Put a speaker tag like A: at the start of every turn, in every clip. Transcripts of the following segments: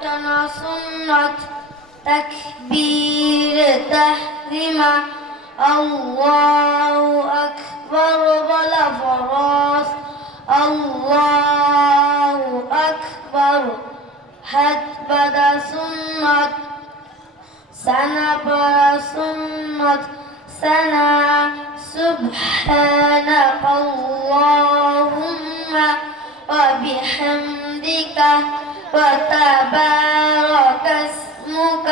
A: فراتنا سنة تكبير تحريما الله أكبر بلا فراس الله أكبر حد بدا سنة سنة بدا سنة سنة سبحانك اللهم وبحمدك وتبارك اسمك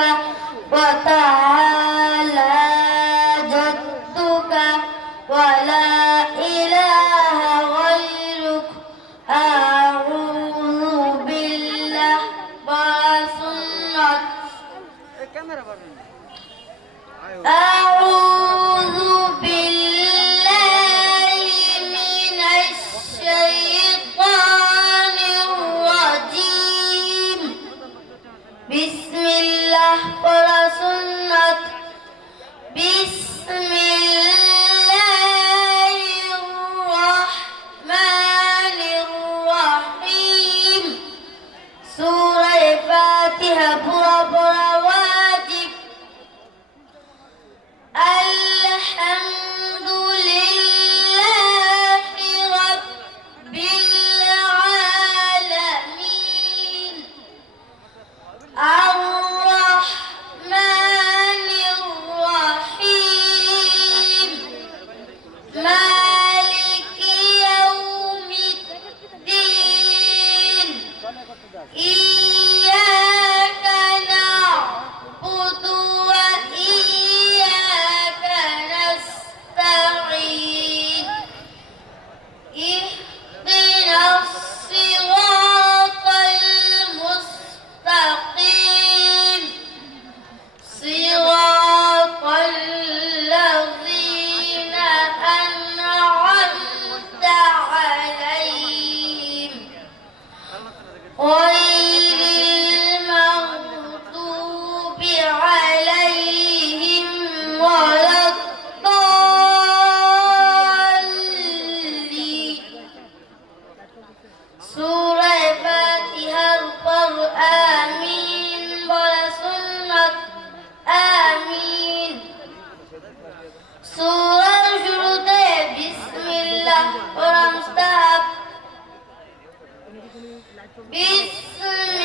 A: بسم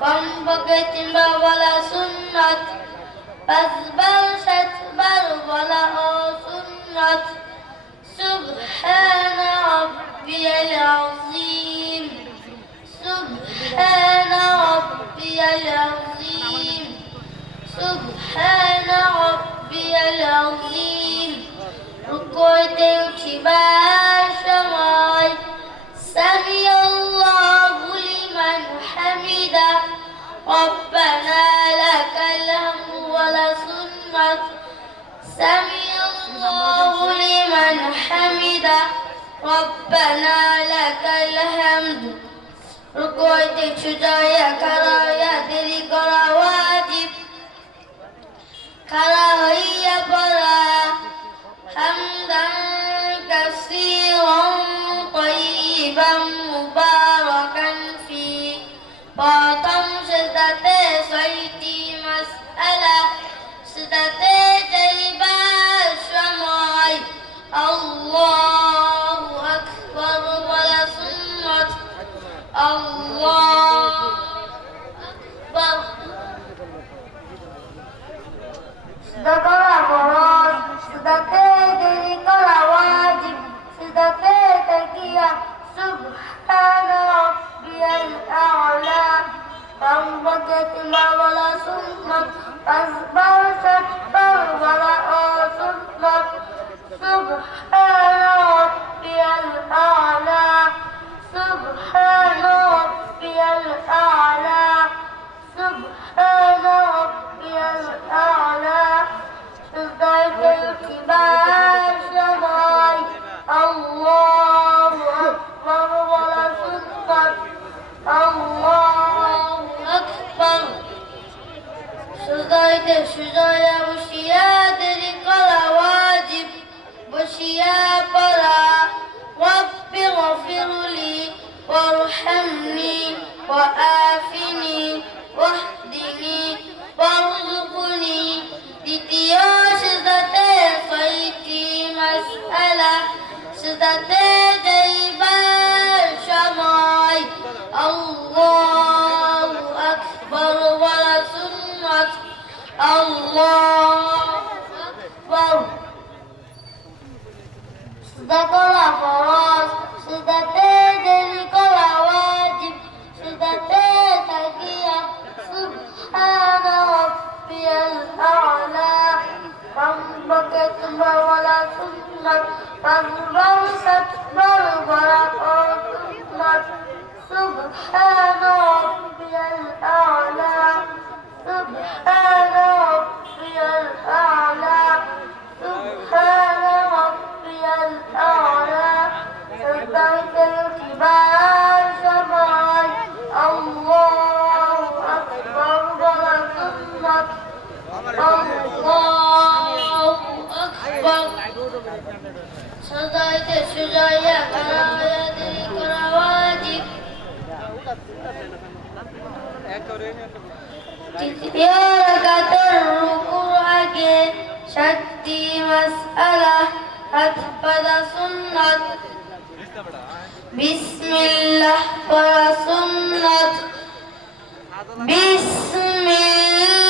A: কমপক্ষে তিনবার বলা সুন্নাত পাঁচবার সাতবার বলা ও সুন্নাত সুবহান রাব্বিয়াল আযীম সুবহান রাব্বিয়াল আযীম سبحان ربي العظيم ركوعت উঠিবার ربنا لك الحمد ولا سنة سمع الله لمن حمده. ربنا لك الحمد. ركوعتك شجاع يا كرا يا دلي كرا واجب. كرا الله أكبر ولا سنة الله 就这样 بكتب ولا تنكر ربنا ستبر ولا تنكر سبحان ربي الأعلى سبحان ربي الأعلى سبحان ربي الأعلى سبحان الكبار সাজা হইতে সোজা হইয়া খাড়া হইয়া দেরি করা ওয়াজিব তৃতীয় রাকাতের রুকুর বিসমিল্লাহ পড়া সুন্নাত। বিসমিল্লাহ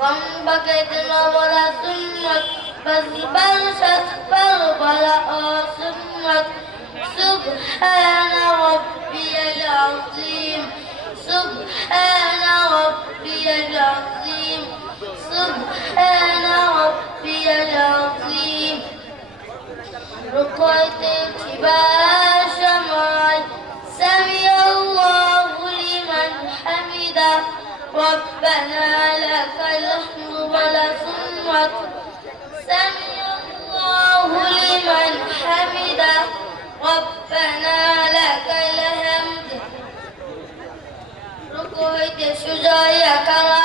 A: وانبكتنا ولا سنت بل بلشت بل ولا سنت سبحان ربي العظيم سبحان ربي العظيم سبحان ربي العظيم رقيت كبار السماء سمع الله لمن حمده ربنا রুকুইতে সুজয়া কালাইয়া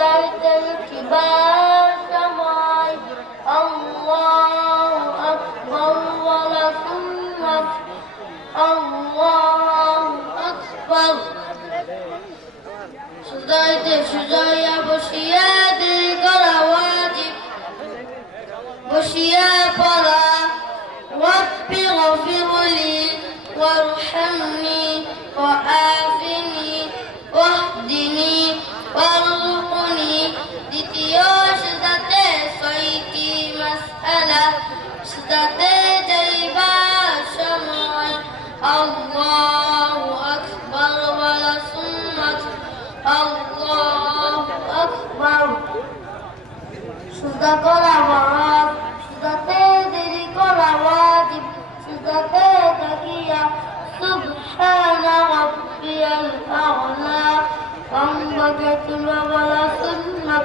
A: كبرت الكبار سماي الله أكبر ولا قوة الله أكبر شدايته شدايته সুজাতে যাইবার সময়। আল্লাহু আকবার ওয়ালা সুন্নাত। আল্লাহু আকবার। সুজা করা ওয়াজিব সুজাতে দেরি করা ওয়াজিব, সুজাতে তাকিয়া সুবহানা রাব্বিয়াল আ'লা। কমবাগে তুলা বলা সুন্নাত।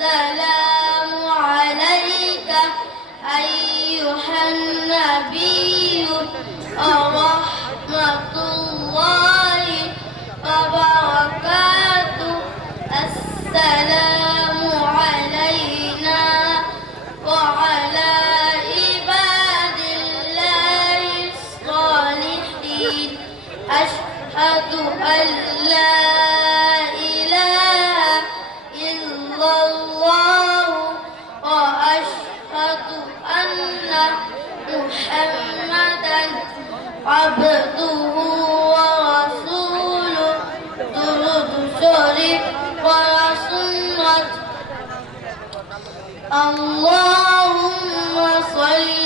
A: السلام عليك أيها النبي اللهم صل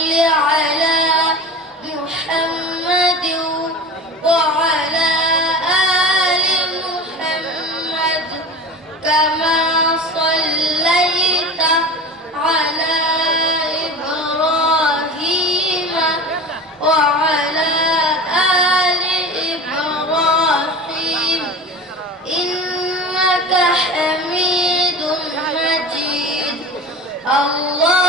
A: Allah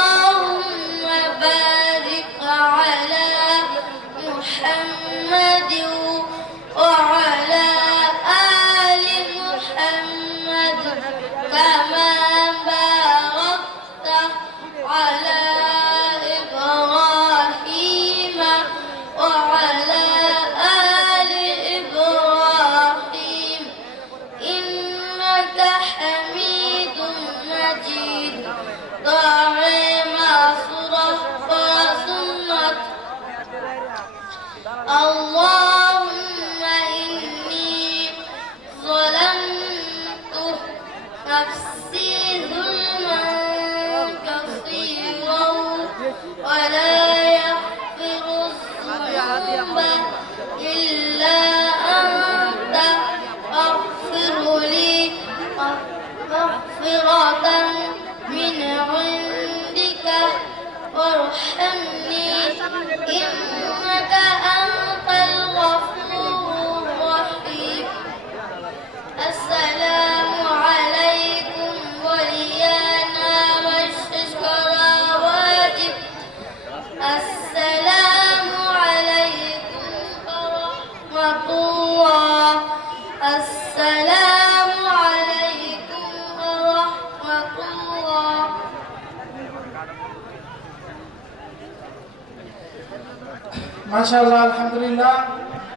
B: মাশাআল্লাহ আলহামদুলিল্লাহ।